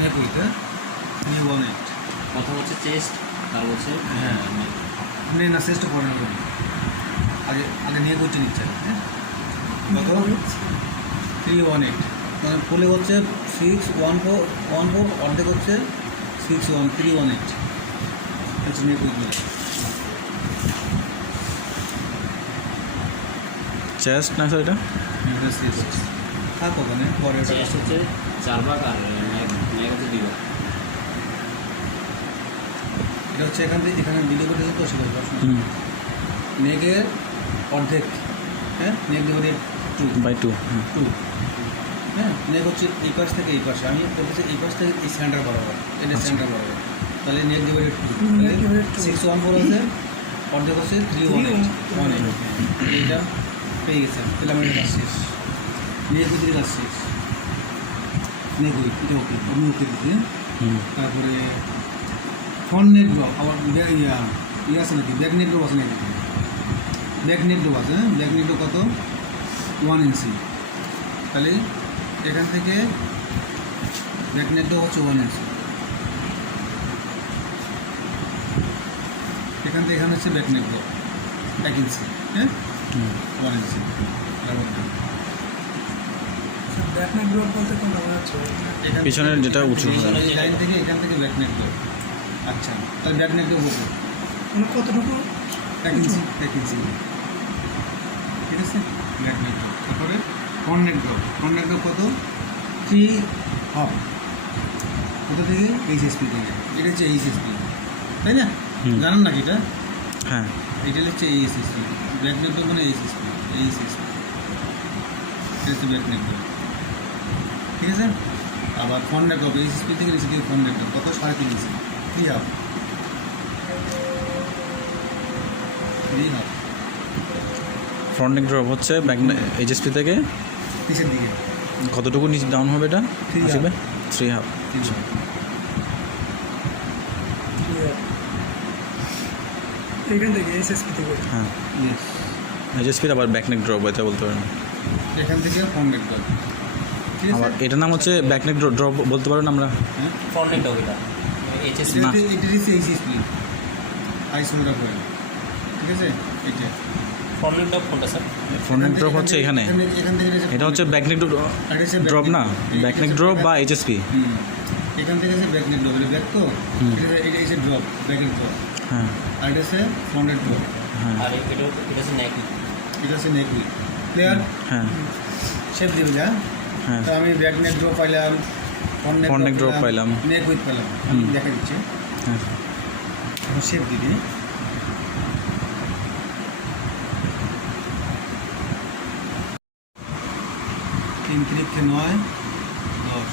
নেক with 318 প্রথম হচ্ছে chest, তার হচ্ছে হ্যাঁ আপনি না চেষ্টা করেন করুন আগে আগে নেক উইথ নিচ্ছে হ্যাঁ কত 318 মানে ফুলে হচ্ছে 614 অর্ধেক হচ্ছে 61318 হচ্ছে নেক উইথ চেস্ট না স্যার এটা? থাক ওখানে পরে ওটা চেস্ট হচ্ছে 4 ভাগ আর নেক হচ্ছে 2 ভাগ। এটা হচ্ছে এখান থেকে এখানে ভিডিও করে তো সেটা প্রশ্ন নেগের অর্ধেক হ্যাঁ নেগ ডিভাইডেড 2/2 2 হ্যাঁ নেগ হচ্ছে এই পাশ থেকে এই পাশে আমি করতেছি এই পাশ থেকে এই সেন্টার বরাবর এটা সেন্টার বরাবর তাহলে নেগ ডিভাইডেড 2 614 আছে অর্ধেক হচ্ছে 318 এইটা পেয়ে গেছেন তাহলে আমি এটা কাজ শেষ নেগ উইথের কাজ শেষ নেগ উইথ এটা ওকে আমি ওকে দিচ্ছি তারপরে ফ্রন্ট নেক ড্রপ আবার ইয়ে আছে নাকি ব্যাক নেক ড্রপ আছে নাকি ব্যাক নেক ড্রপ আছে হ্যাঁ ব্যাক নেক ড্রপ কত 1 ইঞ্চি তাহলে এখান থেকে ব্যাক নেক ড্রপ হচ্ছে 1 ইঞ্চি এখান থেকে এখানে হচ্ছে ব্যাক নেক ড্রপ 1 ইঞ্চি হ্যাঁ 1 ইঞ্চি ব্যাক নেক ড্রপ বলতে কোনটা বোঝাচ্ছে? পিছনের যেটা উঁচু হয়। এই লাইন থেকে এখান থেকে ব্যাক নেক ড্রপ আচ্ছা তাহলে ব্যাক নেক ড্রপ হবে মানে কতটুকু? 1 ইঞ্চি ঠিক আছে ব্যাক নেক ড্রপ তারপরে ফ্রন্ট নেক ড্রপ কত 3 হাফ কোথা থেকে এইচএসপি থেকে এটা হচ্ছে এইচএসপি তাই না জানেন নাকি এটা হ্যাঁ এটা হচ্ছে এইচএসপি ব্যাক নেক ড্রপ মানে এইচএসপি এটা হচ্ছে ব্যাক নেক ড্রপ ঠিক আছে আবার ফ্রন্ট নেক ড্রপ এইচএসপি থেকে নিচে দিয়ে ফ্রন্ট নেক ড্রপ কত 3.5 ইঞ্চি 3 হাফ ফ্রন্ট নেক ড্রপ হচ্ছে ব্যাক এইচএসপি থেকে নিচের দিকে কতটুকু নিচে ডাউন হবে এটা? 3 আসবে 3 হাফ। এখান থেকে এসএসপি থেকে হ্যাঁ এইচএসপির আবার ব্যাক নেক ড্রপ এটা বলতে পারেন। এখান থেকে ফ্রন্ট নেক ড্রপ ঠিক আছে আবার এটার নাম হচ্ছে ব্যাক নেক ড্রপ বলতে পারেন আমরা। হ্যাঁ ফ্রন্ট নেক ড্রপ এটা এইচএসপি না। এটা হচ্ছে এইচএসপি আইসোলেটার করে ঠিক আছে এটা ফ্রন্ট নেক ড্রপ কোনটা স্যার? ফ্রন্ট নেক ড্রপ হচ্ছে এখানে, এখান থেকে এটা হচ্ছে ব্যাক নেক এটা হচ্ছে ড্রপ না, ব্যাক নেক ড্রপ বা এইচএসপি। এখান থেকে হচ্ছে ব্যাক নেক ড্রপ এটা ব্যাক তো এটা হচ্ছে ড্রপ ব্যাকের ড্রপ হ্যাঁ আর এটা হচ্ছে ফ্রন্টের ড্রপ হ্যাঁ আর এটা হচ্ছে নেক। এটা হচ্ছে নেক উইথ ক্লিয়ার হ্যাঁ শেপ দিবি হ্যাঁ হ্যাঁ তো আমি ব্যাক নেক ড্রপ পাইলাম Front neck drop পাইলাম। নেক উইথ পেলাম আমি দেখা দিচ্ছি হ্যাঁ এখন শেপ দিবি তিন তিরিখে 9 10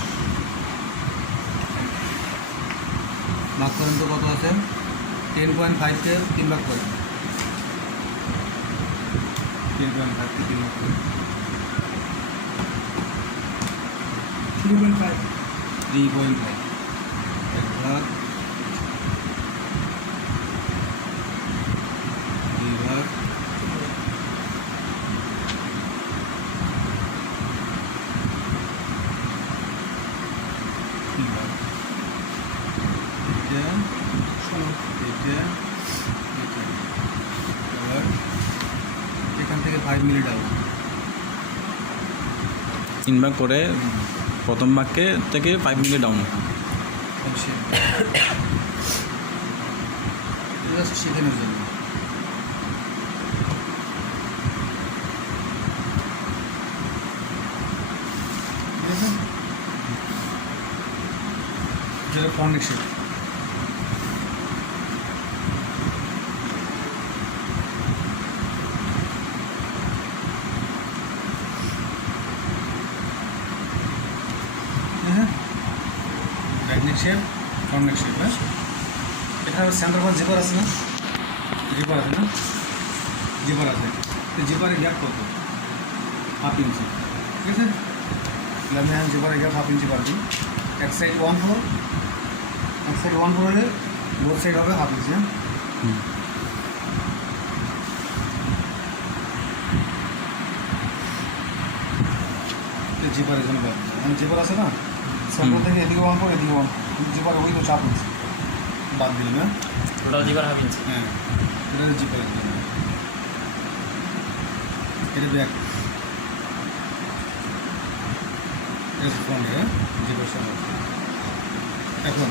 ভাগ করেন তো কত আছে 10.5কে 3 ভাগ করেন 10.5কে 3 ভাগ করেন 3.5 3.5 এক ভাগ 2 ভাগ 3 ভাগ এটা এবার এখান থেকে 5 মিলি ডাউন 3 ভাগ করে প্রথম বাক্যে থেকে 5 মিলি ডাউন। অবশ্যই জাস্ট শেখানোর জন্য ঠিক আছে যেটা ফাউন্ডেশন ব্যাকনেক শেপ ফ্রন্টনেক শেপ হ্যাঁ এখানে সেন্টার পর জিপার আছে না জিপার আছে তো জিপারের গ্যাপ কত 1/2 ইঞ্চি ঠিক আছে তাহলে আমি জিপারের গ্যাপ 1/2 ইঞ্চি পারবি এক সাইড 1/4 হলে বোথ সাইড হবে 1/2 ইঞ্চি হ্যাঁ জিপারের জন্য পাবো জিপার আছে না সেন্টার থেকে এদিকে ওয়ান করে এদিকে ওয়ান জিপার ওই তো চাপ হচ্ছে বাদ দিলাম হ্যাঁ টোটাল জিপার হাফ ইঞ্চি। হ্যাঁ এটা জিপার এটা ব্যাক এটা ফ্রন্ট হ্যাঁ জিপার সামনে এখন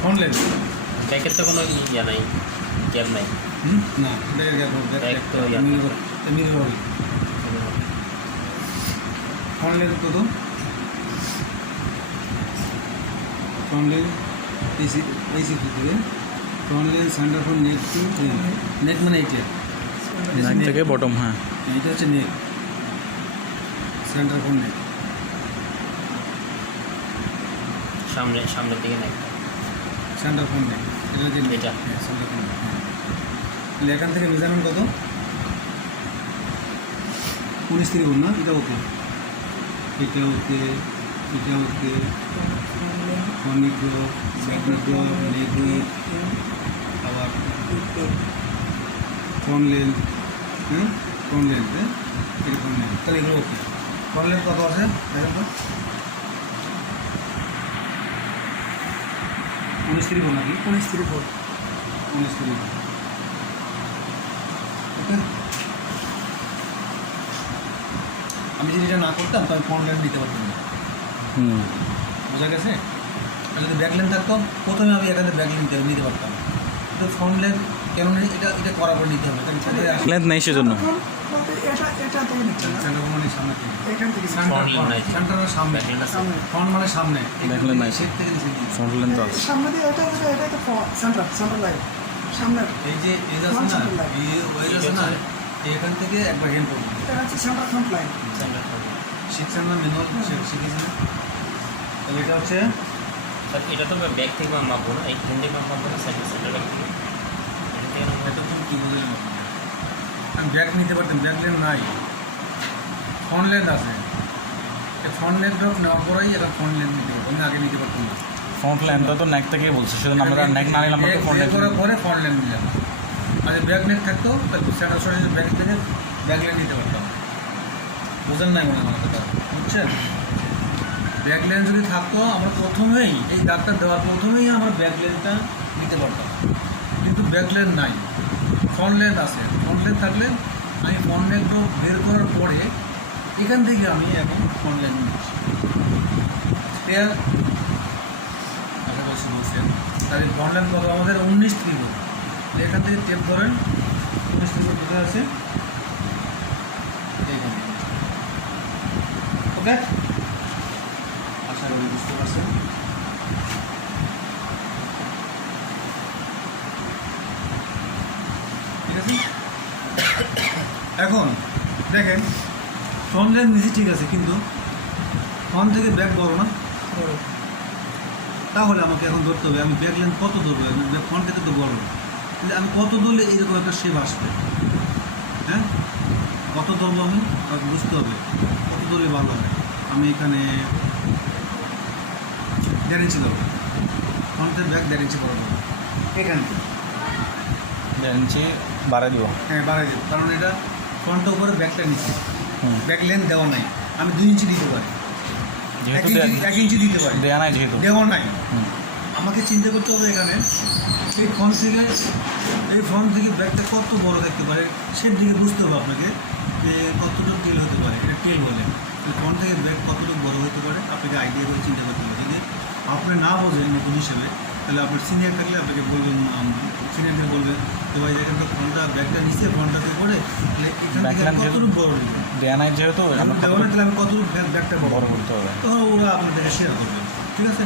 ফ্রন্ট লেন ব্যাকের তো কোনো ইয়া নাই, গ্যাপ নাই। না ব্যাকের গ্যাপ ব্যাক তো ইয়া মিরর হবে ফ্রন্ট লেন কত ফ্রন্ট লেন এসি এসি থেকে front lane centre from neck two নেক মানে এইটা নেক থেকে বটম, হ্যাঁ। এইটা হচ্ছে নেক সেন্টার ফ্রম নেক সামনের দিকে নাই। সেন্টার ফ্রম নেক এটা হচ্ছে এটা। সেন্টার ফ্রম নেক তাহলে এখান থেকে মেজারমেন্ট কত 19 গুণ না এটা ওকে এটা ওকে এটা ওকে ফনিক গ্রোপ ব্যাকনেক গ্রোপ নেক গ্রোপ আবার ফ্রন্ট লেন হ্যাঁ ফ্রন্ট লেন এটা ফ্রন্ট লেন তাহলে এগুলো ওকে ফ্রন্ট লেন কত আছে দেখেন তো 19 গুণ নাকি 19 ফুট 19 গুণ ওকে আমি যদি এটা না করতাম তাহলে ফ্রন্ট লেন দিতে পারতাম না হুম। বোঝা গেছে আর যদি ব্যাক লেন থাকতো প্রথমে আমি এখানে ব্যাক লেন নিতে পারতাম তো ফ্রন্ট লেন কেন এটা এটা করার পর নিতে হবে কারণ ছেলে আসলে লেন্থ নেই সেজন্য। বলতে এটা থেকে নিচ্ছে না সেন্টার মানে সামনে থেকে এখান থেকে Front line নাই। সেন্টারের সামনে ব্যাকলেনটা সামনে ফ্রন্ট মানে সামনে Back line নাই। সেট থেকে নিচে দিয়েছে। ফ্রন্ট লেন্থ আছে। সামনে দিয়ে এটা তো সেন্টার লাইন সামনে এই যে এই যে আছে না এই ওই যে আছে না এখান থেকে একবার হেন করবো এটা হচ্ছে সেন্টার ফ্রন্ট লাইন শিখছেন না ম্যানুয়াল শিখেছি না তাহলে এটা হচ্ছে স্যার এটা তো ব্যাক থেকে মাপবো না, এইখান থেকে মাপবো না, সেন্টার ব্যাক থেকে এখান থেকে আমরা এটা তুমি কী বুঝলেন আমি ব্যাক নিতে পারতাম ব্যাক লেন নাই ফ্রন্ট লেন আছে ফ্রন্ট লেন ড্রপ নেওয়ার পরেই এটা ফ্রন্ট লেন নিতে পারবো আমি আগে নিতে পারতাম না ফ্রন্ট লেন্থটা তো নেক থেকেই বলছে, সেজন্য আমরা নেক না নিলাম, আমরা ফ্রন্ট ব্যাক করার পরে ফ্রন্ট লেন নিলাম আর ব্যাক নেট থাকতো তাহলে সেটা সরাসরি ব্যাক থেকে ব্যাক লেন নিতে পারতাম বোঝেন নাই মনে হয় কথা বুঝছেন ব্যাক লেন যদি থাকতো আমরা প্রথমেই এই দাগটা দেওয়ার প্রথমেই আমরা ব্যাক লেনটা নিতে পারতাম কিন্তু ব্যাক লেন নাই ফ্রন্ট লেন আছে ফ্রন্ট লেন থাকলে আমি ফ্রন্ট লেনটা বের করার পরে এখান থেকে আমি এখন ফ্রন্ট লেন নিচ্ছি ক্লিয়ার আশেপাশে বলছেন তাহলে ফ্রন্ট লেন কত আমাদের 19 ত্রিভুজ এখান থেকে টেপ ধরেন 19 ত্রিভুজ কোথায় আছে এইখানে ওকে আশা করি বুঝতে পারছেন ঠিক আছে এখন দেখেন ফ্রন্ট লেন নিচে ঠিক আছে কিন্তু ফ্রন্ট থেকে ব্যাক বড় না তাহলে আমাকে এখন ধরতে হবে আমি ব্যাক লেন কত ধরবো ফ্রন্ট থেকে তো বড় তাহলে আমি কত ধরলে এইরকম একটা শেপ আসবে হ্যাঁ কত ধরবো আমি বুঝতে হবে কত ধরলে ভালো হবে আমি এখানে 1.5 ইঞ্চি দেবো ফ্রন্টের ব্যাক 1.5 ইঞ্চি বড় দেবো এখানে 1.5 ইঞ্চি বাড়াই দিব। হ্যাঁ বাড়াই দেবো কারণ এটা ফ্রন্টের উপরে ব্যাকটা নিচ্ছে হুম। ব্যাক লেন দেওয়া নাই আমি 2 ইঞ্চি দিতে পারি যেহেতু 1 ইঞ্চি দিতে পারি দেয়া নাই যেহেতু। দেওয়া নাই হুম। আমাকে চিন্তা করতে হবে এখানে এই ফ্রন্ট থেকে ব্যাকটা কত বড় থাকতে পারে সের দিকে বুঝতে হবে আপনাকে যে কতটুকু টেল হতে পারে এটা টেল বলে ফ্রন্ট থেকে ব্যাক কতটুকু বড় হতে পারে আপনাকে আইডিয়া করে চিন্তা করতে হবে যদি আপনি না বোঝেন নতুন হিসেবে তাহলে আপনার সিনিয়র থাকলে আপনাকে বলবেন সিনিয়রদের বলবেন তো ভাই দেখেন তো ফ্রন্টটা ব্যাকটা নিচে ফ্রন্টটাতে করে তাহলে এখান থেকে Backline কতটুকু বড় নিবে দেয়া নাই যেহেতু আমরা দেওয়া না তাহলে আমি কতটুকু ব্যাকটা বড় বড় করতে হবে। তো ওরা আপনাদেরকে শেয়ার করবে ঠিক আছে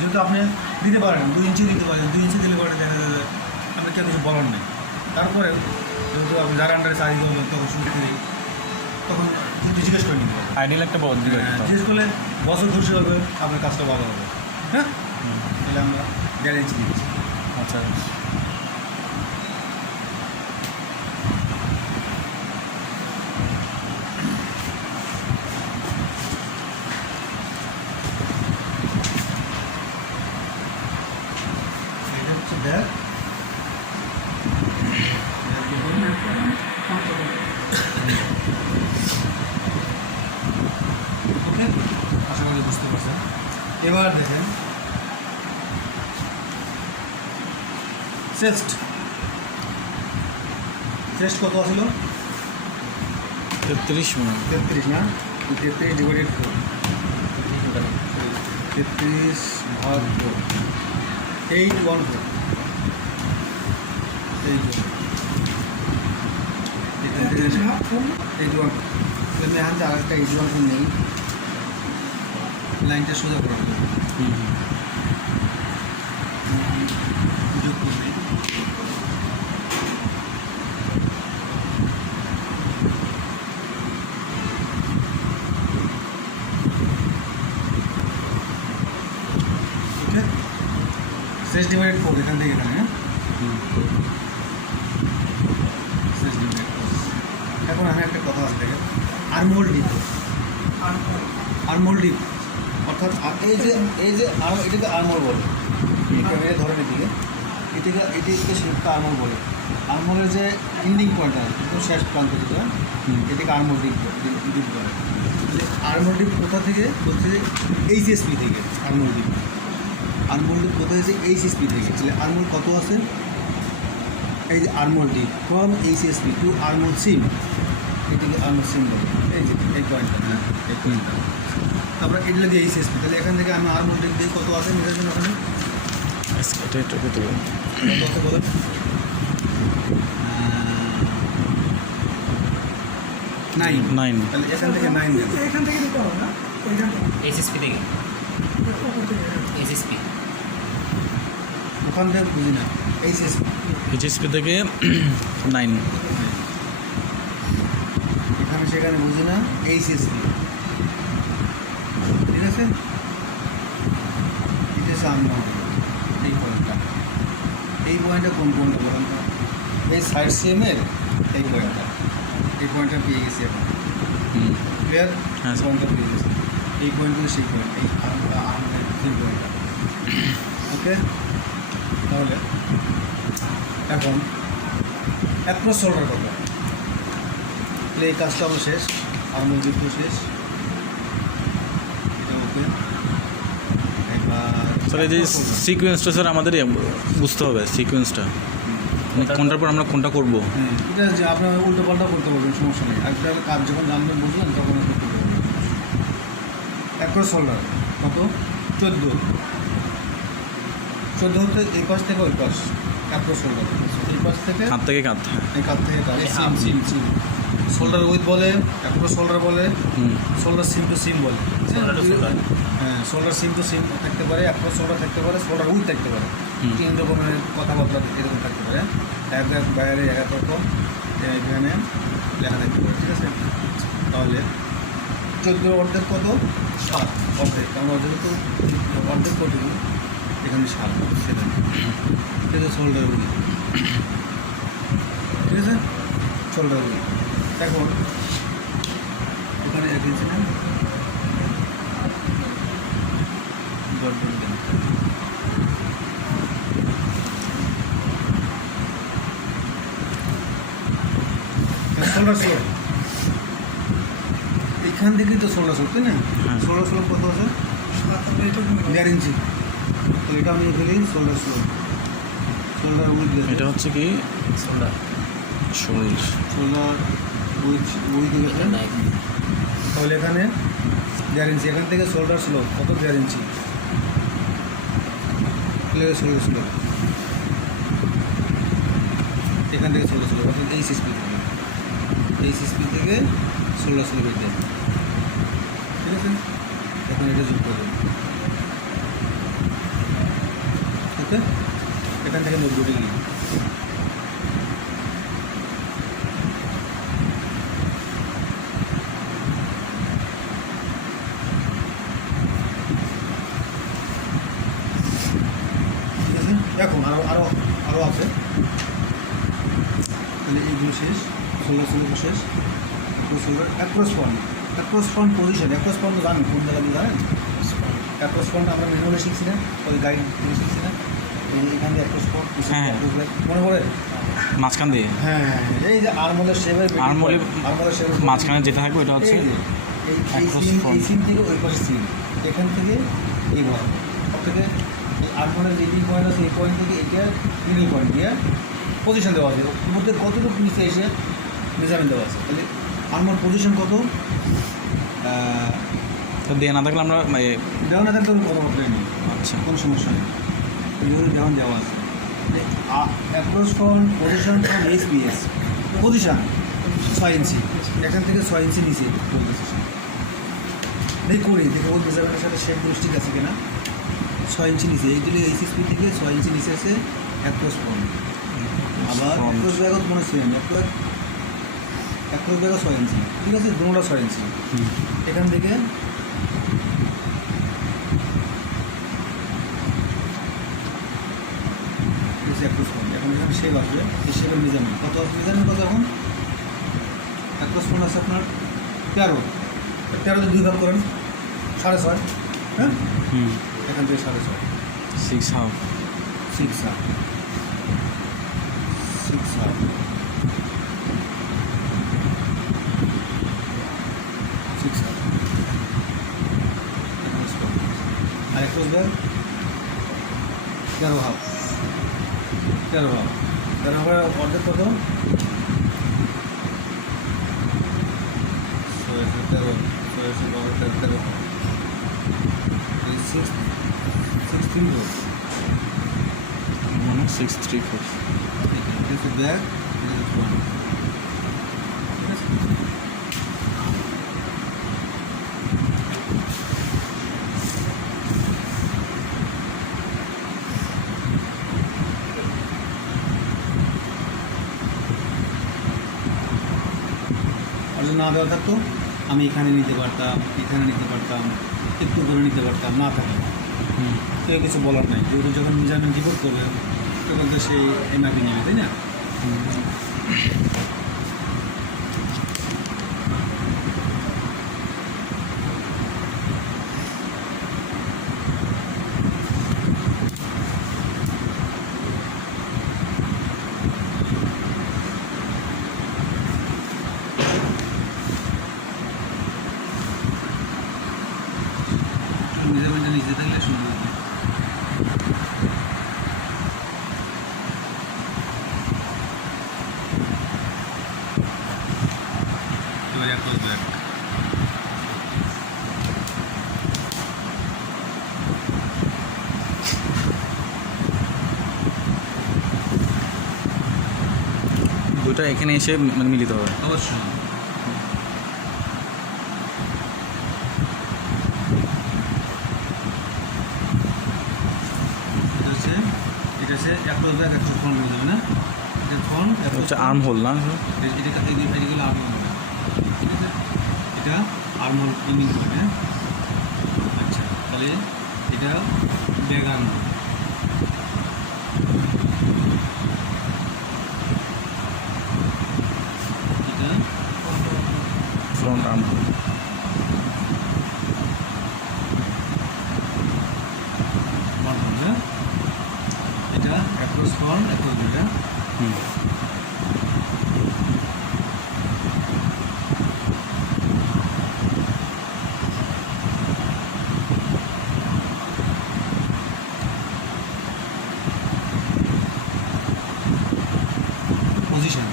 যেহেতু আপনি দিতে পারেন 2 ইঞ্চি দিতে পারেন 2 ইঞ্চি দিলে পরে দেখা যাবে আপনি কেউ কিছু বলার নেই তারপরে যেহেতু আপনি যারা আন্ডারে চাকরি করবেন তখন শুনতে দিই তখন কিন্তু জিজ্ঞেস করে নিতে পারবেন আইডিয়াল একটা বড় দিবে। জিজ্ঞেস করলে বছর খুশি হবে আপনার কাজটা ভালো হবে হ্যাঁ তাহলে আমরা গ্যারেন্টি দিচ্ছি আচ্ছা এটা হচ্ছে ব্যাগ ওকে আশা করি বুঝতে পারছেন। এবার দেখেন চেস্ট কত ছিল? 33 মিনিট 33 না, 33 ডিভাইডেড 4, 33 ভাগ 4, 814, मैं यहाँ से आगे का 814 नहीं लाइनটা সোজা করে দেবো। যোগ করবে ঠিক আছে। 6 ডিভাইডেড 4 এখান থেকে এখানে, হ্যাঁ 6 ডিভাইডেড 4। এখন আমি একটা কথা আছে দেখেন, আর্মোল ডিপ, আর্মোল ডিপ অর্থাৎ এই যে এটাকে আর্মোল বলে, ক্যামেরা ধরে এদিকে, এটাকে শেপটা আর্মোল বলে। আর্মোলের যে এন্ডিং পয়েন্ট আছে একদম শেষ প্রান্ত যেটা, এটাকে আর্মোল ডিপ বলে। আর্মোল ডিপ কোথা থেকে বলছে? এইচএসপি থেকে। আর্মোল ডিপ কোথায় আছে? এইচএসপি থেকে। তাহলে আর্মোল কত আছে? এই যে আর্মোল ডিপ ফ্রম এইচএসপি টু আর্মোল সিম, এটাকে আর্মোল সিম বলে। এই যে এই পয়েন্টটা, হ্যাঁ এই পয়েন্টটা। তারপরে এটা দিয়ে এইচএসপি, তাহলে এখান থেকে আমি আর্মোল ডিপ দিয়ে কত আছে নিজের জন্য ওখানে এটা কত কত বলেন? 9। তাহলে এখান থেকে 9 দেবো। এখান থেকে দিতে হবে না, ওইখান থেকে এসএসপি থেকে, ওপর থেকে এসএসপি ওখান থেকে বুঝি না, এইচএসপি এইচএসপি থেকে 9 এখানে সেখানে বুঝি না, এইচএসপি ঠিক আছে। এটা সামনে এই পয়েন্টটা কোন পয়েন্টটা বলেন তো? এই সাইড সিএমের এই পয়েন্টটা পেয়ে গেছি এখন, ক্লিয়ার? হ্যাঁ, স্যার। পয়েন্টটা পেয়ে গেছি, এই পয়েন্টগুলো সেই পয়েন্ট, এই সেই পয়েন্টটা। ওকে, তাহলে এখন অ্যাপ্রোচ সোল্ডার করবো। তাহলে এই কাজটা আমার শেষ, আর মজুরিও শেষ, এটা ওকে। এবার স্যার এই যে সিকোয়েন্সটা স্যার আমাদের বুঝতে হবে, সিকোয়েন্সটা কোনটার পর আমরা কোনটা করব। হ্যাঁ, এটা যে আপনার উল্টো পাল্টা করতে পারবেন, সমস্যা নেই। একটা কাজ যখন জানবেন বুঝলেন তখন করতে পারবেন। অ্যাপ্রোচ সোল্ডার কত? 14 হচ্ছে এই পাশ থেকে ওই পাশ, অ্যাপ্রোচ সোল্ডার এই পাশ থেকে কাঁধ থেকে কাঁধ। এই কাঁধ থেকে কাঁধ, সিম শোল্ডার উইথ বলে, অ্যাপ্রোচ শোল্ডার বলে, শোল্ডার সিম টু সিম বলে। Shoulder to shoulder। হ্যাঁ, শোল্ডার সিম টু সিম থাকতে পারে, অ্যাপ্রোচ শোল্ডার থাকতে পারে, শোল্ডার উইথ থাকতে পারে। 3 রকমের কথাবার্তা এরকম থাকতে পারে। এক বাইরে এক রকম এখানে লেখা থাকতে পারে, ঠিক আছে। তাহলে 14 অর্ধেক কত? 7 অর্ধেক, কারণ যেহেতু অর্ধেক কত এখানে 7 সেটা ঠিক আছে। শোল্ডার উইথ, ঠিক আছে, শোল্ডার উইথ। এখন ওখানে এক ইঞ্চি না শোল্ডার স্লোপ, এখান থেকেই তো শোল্ডার স্লোপ, তাই না? শোল্ডার স্লোপ কত আছে? 1.5 ইঞ্চি। তো এটা আমি ফেলি শোল্ডার স্লোপ, শোল্ডার উইথ, এটা হচ্ছে কি শোল্ডার শোল্ডার উইথ গেছে। তাহলে এখানে 1.5 ইঞ্চি, এখান থেকে শোল্ডার স্লোপ কত? 1.5 ইঞ্চি। শোল্ডার স্লোপ এখান থেকে শোল্ডার স্লোপ অর্থাৎ এই সিসপি থেকে শোল্ডার স্লোপ এটা, ঠিক আছে। এখন এটা যোগ করে দেবো, ওকে। এখান থেকে 90 ডিগ্রি, এখন আরও আছে। তাহলে এইগুলো শেষ, শোল্ডার শেষ, approach front position. Approach front তো জানেন কোন জায়গায় জানেন? অ্যাপ্রোচ ফ্রন্ট আমরা ম্যানুয়ালি শিখছি না, ওই গাইড থেকে শিখছি না। এখান থেকে অ্যাপ্রোচ ফ্রন্ট মনে পড়ে মাঝখান দিয়ে হ্যাঁ, এই যে আর্মোলের শেপের আর্মোলের মাঝখানে যেটা থাকবে ওটা হচ্ছে এই Across সিন front. এই সিন থেকে ওই পাশে সিন, এখান থেকে এই ঘর সব থেকে এই আর্মোনের যে ডি পয়েন্ট আছে এই পয়েন্ট থেকে এটা মিডল পয়েন্ট দিয়ে পজিশন দেওয়া আছে, ওর মধ্যে কতটুকু নিচে এসে মেজারমেন্ট দেওয়া আছে। তাহলে আর্মোর পজিশন কত তো দেয়া না থাকলে আমরা দেওয়া না থাকলে কথাবার্তাই নেই, আচ্ছা কোনো সমস্যা নেই, এইভাবে যেমন দেওয়া আছে। Approach from position from HPS position 6 ইঞ্চি, এখান থেকে 6 ইঞ্চি নিচে বলতেছে দেখি করি দেখে ওই মেজারমেন্টের সাথে শেপ ঠিক আছে কিনা। 6 ইঞ্চি নিচে এইগুলি এইচএসপি থেকে 6 ইঞ্চি নিচে আছে অ্যাপ্রোচ ফ্রম। আবার অ্যাপ্রোচ ব্যাগত মনে সেম অ্যাপ্রোচ ব্যাগও 6 ইঞ্চি, ঠিক আছে, দুটোটা 6 ইঞ্চি। এখান থেকে অ্যাপ্রোচ ফ্রম, এখন এখানে শেপ আসবে, এই শেপের মেজারমেন্ট কত আছে, মেজারমেন্ট কত এখন অ্যাপ্রোচ ফ্রম আছে আপনার 13, 13 তে 2 ভাগ করেন 6.5, হ্যাঁ হুম এখান থেকে 6.5 6 হাফ 6 হাফ 6 হাফ 6 হাফ আর এক ব্যাগ 13 হাফ 13 হাফ 13 হাফের অর্ধেক কত 13 মানে 634 ব্যাগ আর যদি না দেওয়া থাকতো আমি এখানে নিতে পারতাম, এখানে নিতে পারতাম, একটু করে নিতে পারতাম, না থাকে হুম তো কিছু বলার নাই, যেহেতু যখন মেজারমেন্ট রিপোর্ট করবে তখন তো সেই এমআরপি নেবে, তাই না। মেজারমেন্টটা নিচে থাকলে সুন্দর হবে। এবার এক ব্যাগ দুটো এখানে এসে মানে মিলিত হবে অবশ্যই। এটা হচ্ছে অ্যাপ্রোচ ব্যাগ একটা ফ্রন্ট হয়ে যাবে না, এটা ফ্রন্ট এটা হচ্ছে আর্ম হোল না এদিকে আর্মহোল, ঠিক আছে, এটা আর্মহোল ইমিং হবে, হ্যাঁ আচ্ছা, তাহলে এটা ব্যাগ আর্মহোল, এটা ফ্রন্ট আর্ম হোল ফ্রন্ট হবে, হ্যাঁ এটা অ্যাপ্রোচ ফ্রন্ট অ্যাপ্রোচ এটা হুম পজিশন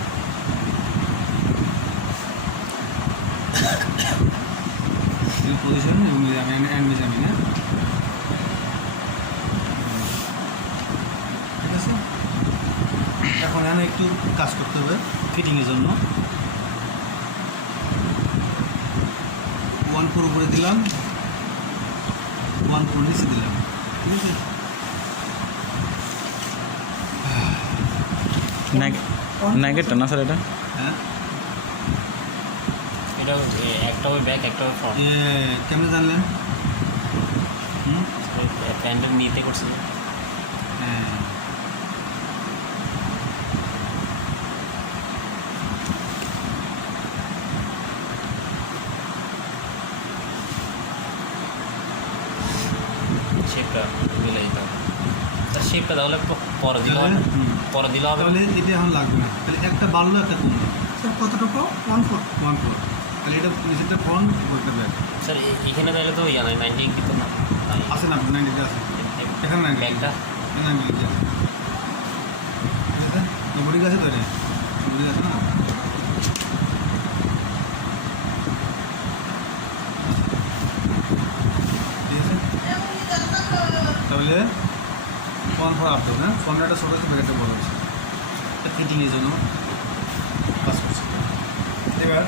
পজিশন এবং মেজারমেন্ট, হ্যাঁ ঠিক আছে। এখন এখানে একটু কাজ করতে হবে ফিটিংয়ের জন্য। 1/4 উপরে দিলাম, 1/4 নিচে দিলাম, ঠিক আছে। নেগেটটা না স্যার এটা হ্যাঁ এটা একটা হবে ব্যাক, একটা হবে ফ্রন্ট। কেমনে জানলেন? প্যান্টের নিতে করছে। হ্যাঁ শেপটা মিলে দিতে হবে, তার শেপটা তাহলে পরে দিলে হবে, পরে দিলে হবে। তাহলে এটা এখন লাগবে না, তাহলে একটা বাড়লো একটা কমলো, স্যার কতটুকু 1/4 1/4 তাহলে এটা নিচেরটা ফ্রন্ট উপরটা ব্যাক স্যার এখানে তাহলে তো ইয়া নাই 90 কিন্তু না আছে না 90 আছে এখানে 90 ব্যাগটা 90 আছে ঠিক আছে নবডি আছে তো রে নবডি আছে না ঠিক আছে তাহলে ফোন ফর আপডেট না ফোনটা ছোট আছে ব্যাগটা বড় আছে এটা ফিটিং এর জন্য পাস করছে এবার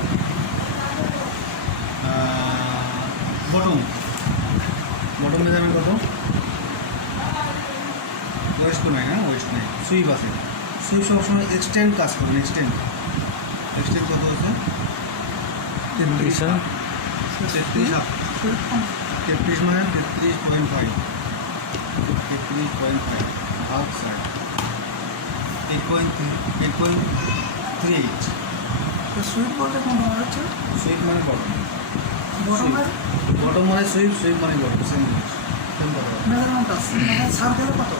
বটম মেজারমেন্ট কত ওয়েস্ট তো নাই না ওয়েস্ট নাই সুইপ আছে সুইপ সবসময় এক্সটেন্ড কাজ করুন এক্সটেন্ড কত আছে 33 মানে 33.5 হাফ সাইড 8.38 তো সুইট বলতে কোন ধরনের হচ্ছে সুইপ মানে বটম বটমের বটম মানে সুইপ মানে বটম সেম জিনিস সেম কথা মেজারমেন্ট আছে মানে সার্কেলে কত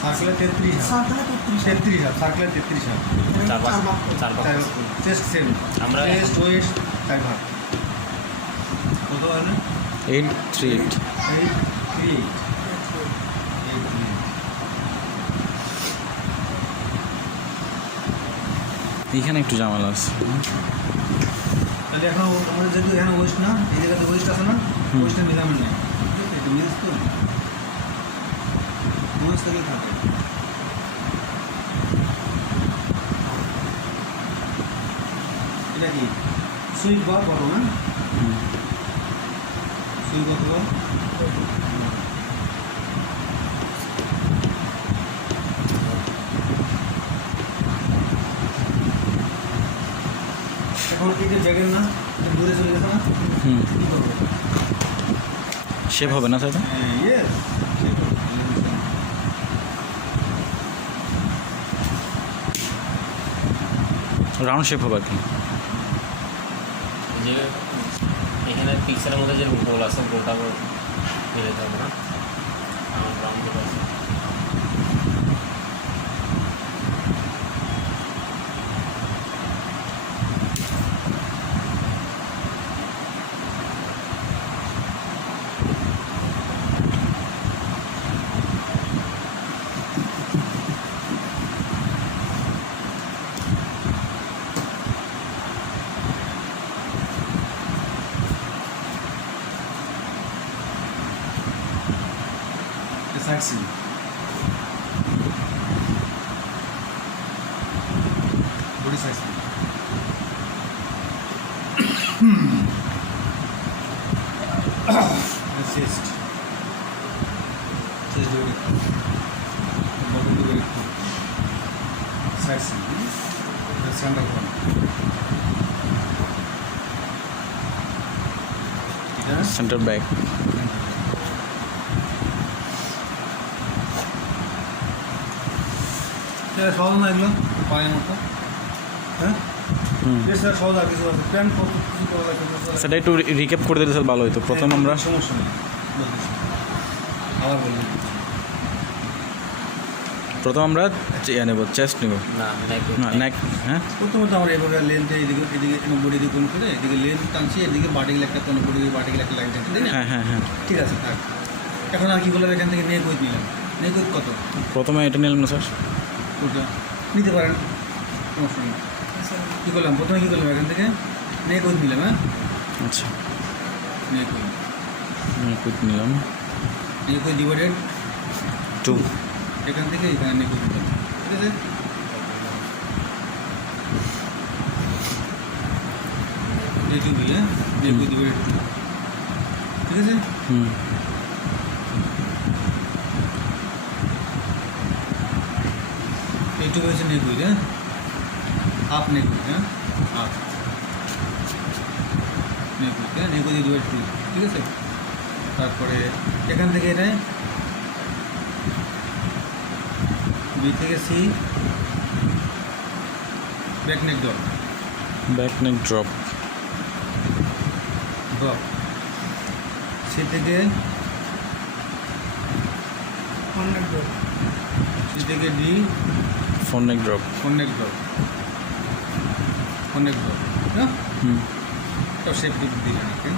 সার্কেলে 33 হাফ সার্কেলে 33 হাফ সার্কেলে 33 হাফ চার পাঁচ চার পাঁচ চেস্ট সেম আমরা চেস্ট ওয়েস্ট 5 ভাগ কত হয় 838 এখানে একটু জামালা আছে তাহলে এখন আমাদের যেহেতু এখানে ওয়েস্ট না এই জায়গাতে ওয়েস্ট আছে না ওয়েস্টের মেজারমেন্ট নেই একটু মিস তো ওয়েস্ট থেকে থাকে এটা কি সুইপ বা বড় না সুইপ অথবা এখন এই যে ব্যাগের না এটা দূরে চলে গেছে না হুম কী করবো শেপ হবে না সাথে ইয়ে হ্যাঁ, রাউন্ড শেপ হবে আর কি যে এখানে পিকচারের মধ্যে যে গোল আছে গোলটা ফেলে দিতে হবে না আমার রাউন্ড যেটা আছে side seam body side seam chest body side seam centre front এটা সেন্টার ব্যাক এটা সহজ না এগুলো পায়ের মতো হ্যাঁ হুম বেশ সহজ আর কিছু আছে প্যান্ট কত কিছু করা লাগবে সেটা একটু রিক্যাপ করে দিলে স্যার ভালো হতো প্রথম আমরা সমস্যা নেই বলতেছি আবার বললাম নেব চেস্ট নেব না না নেক হ্যাঁ প্রথমে তো আমরা এভাবে লেন্থে এদিকে বডি দিয়ে কোন করে এদিকে লেন্থ টানছি এদিকে বাটিগুলো একটা কোনো বডি বাটিগুলো একটা লাইন টানছি তাই না হ্যাঁ হ্যাঁ হ্যাঁ ঠিক আছে থাক এখন আর কি করলাম এখান থেকে নেক উইথ নিলাম নেক উইথ কত প্রথমে এটা নিলাম না স্যার ওটা নিতে পারেন সমস্যা নেই কী করলাম প্রথমে কী করলাম এখান থেকে নেক উইথ নিলাম হ্যাঁ আচ্ছা নেক উইথ নিলাম নেক উইথ ডিভাইডেড 2 এখান থেকে এখানে নেক উইথ নিলাম ঠিক আছে নেক উইথ হ্যাঁ নেক উইথ ডিভাইডেড 2 ঠিক আছে হুম এইটুকু হয়েছে নেক উইথ হ্যাঁ হাফ নেক উইথ হ্যাঁ হাফ নেক উইথ হ্যাঁ নেক উইথ ডিভাইড 2 ঠিক আছে তারপরে এখান থেকে এটা বি থেকে C back neck drop back neck drop C থেকে সি থেকে D front neck drop front neck drop হ্যাঁ হুম একটা শেপ দিলেন আর কি।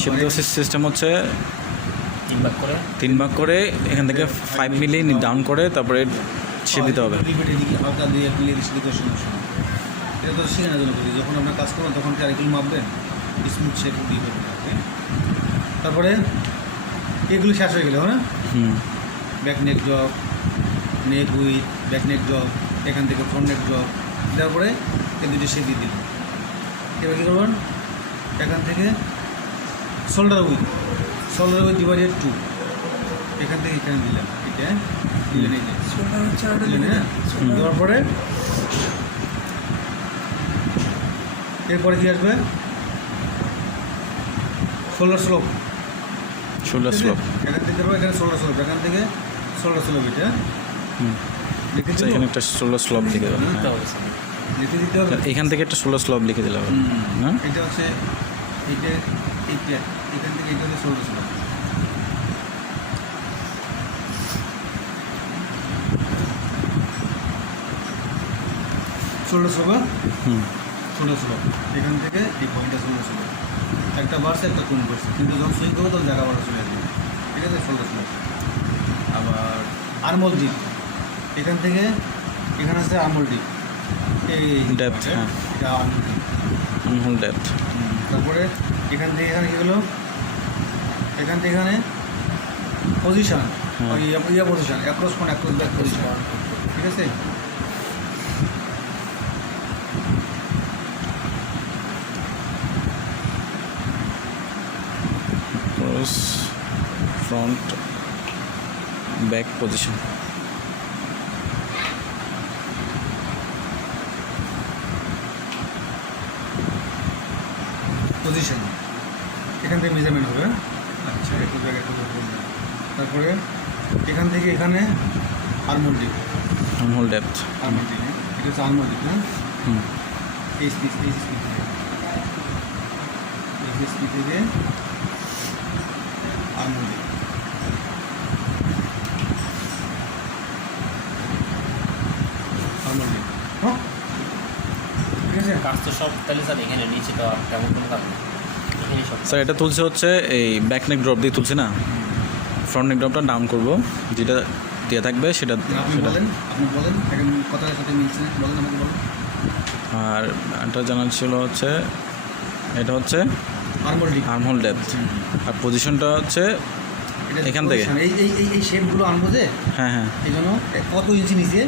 শেপ দেওয়ার সিস্টেম হচ্ছে 3 ভাগ করে 3 ভাগ করে এখান থেকে 5 মিলি ডাউন করে তারপরে শেপ দিতে হবে। লিমিট এদিকে হালকা দিয়ে ক্লিয়ার সেদিকে সমস্যা নেই। এটা তো শেখানোর জন্য করি, যখন আপনার কাজ করবেন তখন চারিগুলো মাপবেন, স্মুথ শেপ দিয়ে করবেন আর কি। তারপরে এগুলো শেষ হয়ে গেলে না back neck job, neck with back neck job, এখান থেকে ফ্রন্ট নেক জব, তারপরে এই দুটো শেপ দিয়ে দিলেন। এবার কী করবেন, এখান থেকে শোল্ডার উইথ ডিভাইডেড 2, এখান থেকে এখানে দিলেন, এটা দিলেন এই যে শোল্ডার হচ্ছে আর দিলেন, হ্যাঁ। দেওয়ার পরে এরপরে কী আসবে, শোল্ডার স্লোপ, শোল্ডার স্লোপ। এখান থেকে দেবো, এখানে শোল্ডার স্লোপ, এখান থেকে শোল্ডার স্লোপ, এটা লিখে আচ্ছা, দিবো? এখানে একটা শোল্ডার স্লোপ লিখে দেবেন। দিতে হবে স্যার। লিখে দিতে হবে। এখান থেকে একটা শোল্ডার স্লোপ লিখে দিলে হবে, হ্যাঁ। এটা হচ্ছে এইটা এখান থেকে এটা হচ্ছে শোল্ডার স্লোপ। শোল্ডার স্লোপ, হুম শোল্ডার স্লোপ, এখান থেকে এই পয়েন্টটা শোল্ডার স্লোপ, একটা বাড়ছে একটা কম করছে, কিন্তু যখন সুইং করবো তখন জায়গা বাড়া চলে আসবে, ঠিক আছে, শোল্ডার স্লোপ। আবার আর্মল ডিপ, এখান থেকে এখানে আছে আর্মল ডিপ, এই Depth, হ্যাঁ। এটা আর্মল ডিপ। Armhole depth. তারপরে এখান থেকে এখানে কী হলো, এখান থেকে এখানে পজিশন, হ্যাঁ। ইয়া পজিশন, অ্যাক্রস কোন অ্যাক্রস ব্যাক পজিশন, ঠিক আছে। Cross front back position. Position এখান থেকে মেজারমেন্ট হবে, আচ্ছা একটু ব্যাক একটু ব্যাক করবেন। তারপরে এখান থেকে এখানে armhole deep, armhole depth. Armhole deep, এটা হচ্ছে আর্মল ডিপ, না হুম এই স্পিড থেকে আর্মল ডিপ, আর্মল ডিপ, হ্যাঁ ঠিক আছে। কাজ তো সব তাহলে স্যার এখানে নিচে তো আর তেমন কোনো কাজ নেই, এখানেই সব। স্যার এটা তুলছে হচ্ছে এই ব্যাক নেক ড্রপ দিয়ে তুলছে না, ফ্রন্ট নেক ড্রপটা ডাউন করব, যেটা দেওয়া থাকবে সেটা আপনি সেটা বলেন এখন কথার সাথে মিলছে, বলেন আমাকে বলেন। আর এটা জানার ছিল হচ্ছে এটা হচ্ছে আর্মল ডিপ, আর্মহোল ডেপথ, আর পজিশনটা হচ্ছে এখান থেকে। এই এই এই এই শেপগুলো আনবো যে, হ্যাঁ হ্যাঁ এই জন্য কত ইঞ্চি নিচে,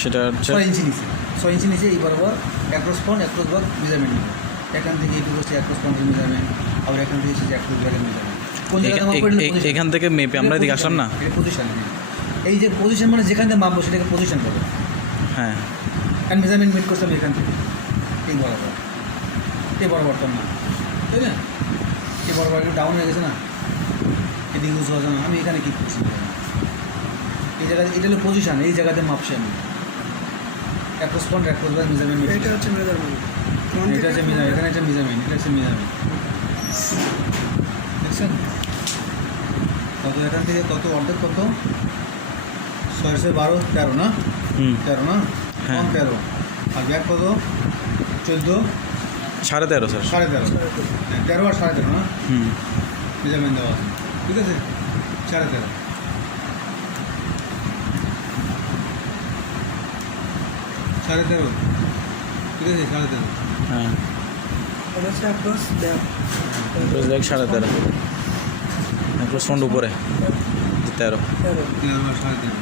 সেটা হচ্ছে 6 ইঞ্চি নিচে, 6 ইঞ্চি নিচে এই বরাবর across front across back measurement নেব। এখান থেকে এইটুকু হচ্ছে অ্যাক্রস ফ্রন্টের মেজারমেন্ট, আবার এখান থেকে হচ্ছে অ্যাক্রস ব্যাকের মেজারমেন্ট। কোন জায়গাতে মাপ করলে পজিশন, এখান থেকে মেপে আমরা এদিকে আসলাম না। এটা পজিশন, এই যে পজিশন মানে যেখান থেকে মাপবো সেটাকে পজিশন বলে, হ্যাঁ অ্যান্ড মেজারমেন্ট মেট করতে হবে এখান থেকে এই বরাবর, এই বরাবরটা না, তাই না, এই বরাবর একটু ডাউন হয়ে গেছে না, এদিকে ইউজ হচ্ছে না, আমি এখানে কী করছি, এই জায়গাতে এটা হলো পজিশন, এই জায়গাতে মাপছি আমি across front across back measurement. এটা হচ্ছে মেজারমেন্ট, এটা হচ্ছে মেজারমেন্ট, এখানে হচ্ছে মেজারমেন্ট, এটা হচ্ছে মেজারমেন্ট, দেখছেন কত, এখান থেকে কত অর্ধেক কত, 6 12 13 না, হুম 13 না, হ্যাঁ। কম 13, আর ব্যাক কত 14 13.5 স্যার। 13.5, 13 আর 13.5 না হুম মেজারমেন্ট দেওয়া আছে, ঠিক আছে 13.5, 13.5, ঠিক আছে 13.5, হ্যাঁ এটা হচ্ছে অ্যাক্রস ব্যাক, দেখ 13.5, একটু ফ্রন্ট উপরে 13, 13 আর 13.5,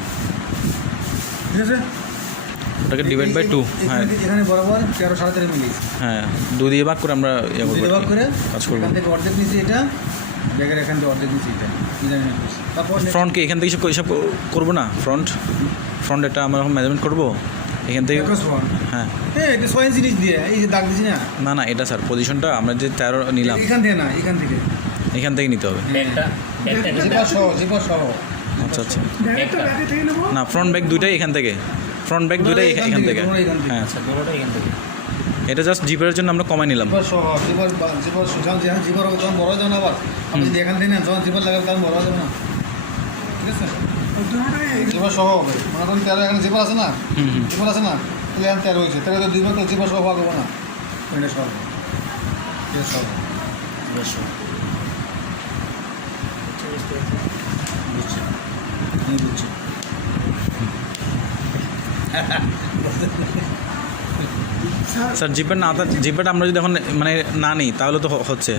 ঠিক আছে। ওটাকে ডিভাইড বাই 2। হ্যাঁ এখানে বরাবর 13 13.5 মিলিয়েছে, হ্যাঁ 2 দিয়ে ভাগ করে আমরা ইয়ে করবো, দুই ভাগ করে কাজ করবো। এখান থেকে অর্ধেক নিচে এটা, ব্যাগের এখান থেকে অর্ধেক নিচে এটা মেজারমেন্ট করছি। তারপর ফ্রন্টকে এখান থেকে হিসাব করবো না, ফ্রন্ট এটা আমরা এখন মেজারমেন্ট করবো এখান থেকে। অ্যাক্রস ফ্রন্ট, হ্যাঁ হ্যাঁ এটা 6 ইঞ্চি নিচ দিয়ে এই যে দাগ দিছি না, না এটা স্যার পজিশনটা আমরা যে 13 নিলাম এখান থেকে না, এখান থেকে এখান থেকে নিতে হবে। ব্যাগটা জিপার সহ আচ্ছা আচ্ছা ব্যাগটা ব্যাগে থেকে নেবো, না ফ্রন্ট ব্যাক দুইটাই এখান থেকে, ফ্রন্ট ব্যাক দুইটাই এখান থেকে। তোমরা এখান থেকে। হ্যাঁ আচ্ছা দুটোটা এখান থেকে। এটা জাস্ট জিপের জন্য আমরা কমাই নিলাম। জিপার সহ জিপার যখন বড় যাবে না, আবার আমি যদি এখান থেকে না যখন জিপার লাগাবে তখন বড় যাবে না, ঠিক আছে, দুটোটাই জিপার সহ হবে। মনে করেন 13 এখানে জিপার আছে না, হুম হুম জিপার আছে না, তাহলে এখন 13 হয়েছে, 13 তো 2 বার জিপার সহ পাবো না, এটা সহ এটা সব বুঝছো? বুঝছি, আমি বুঝছি। স্যার জিপের না জিপেটা আমরা যদি এখন মানে না নিই তাহলে তো হচ্ছে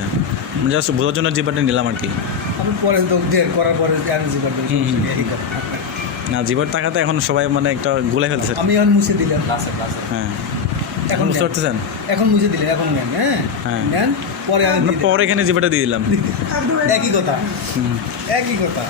জাস্ট বোঝার জন্য জিপারটা নিলাম আর কি। আপনি পরে তো করার পরে অ্যারেঞ্জ করবেন, সমস্যা নেই, এই কথা। না জিপার টাকাতে এখন সবাই মানে একটা গুলাই ফেলতেছে। আমি এখন মুছে দিলাম, ক্লাসে ক্লাসে হ্যাঁ এখন এখন বুঝতে নেন। পারতেছেন? এখন মুছে দিলেন, এখন নেন, হ্যাঁ হ্যাঁ। নেন, পরে আমি আমরা দিয়ে পরে এখানে জিপারটা দিয়ে দিলাম। দিলাম। একই কথা, হুম। একই কথা।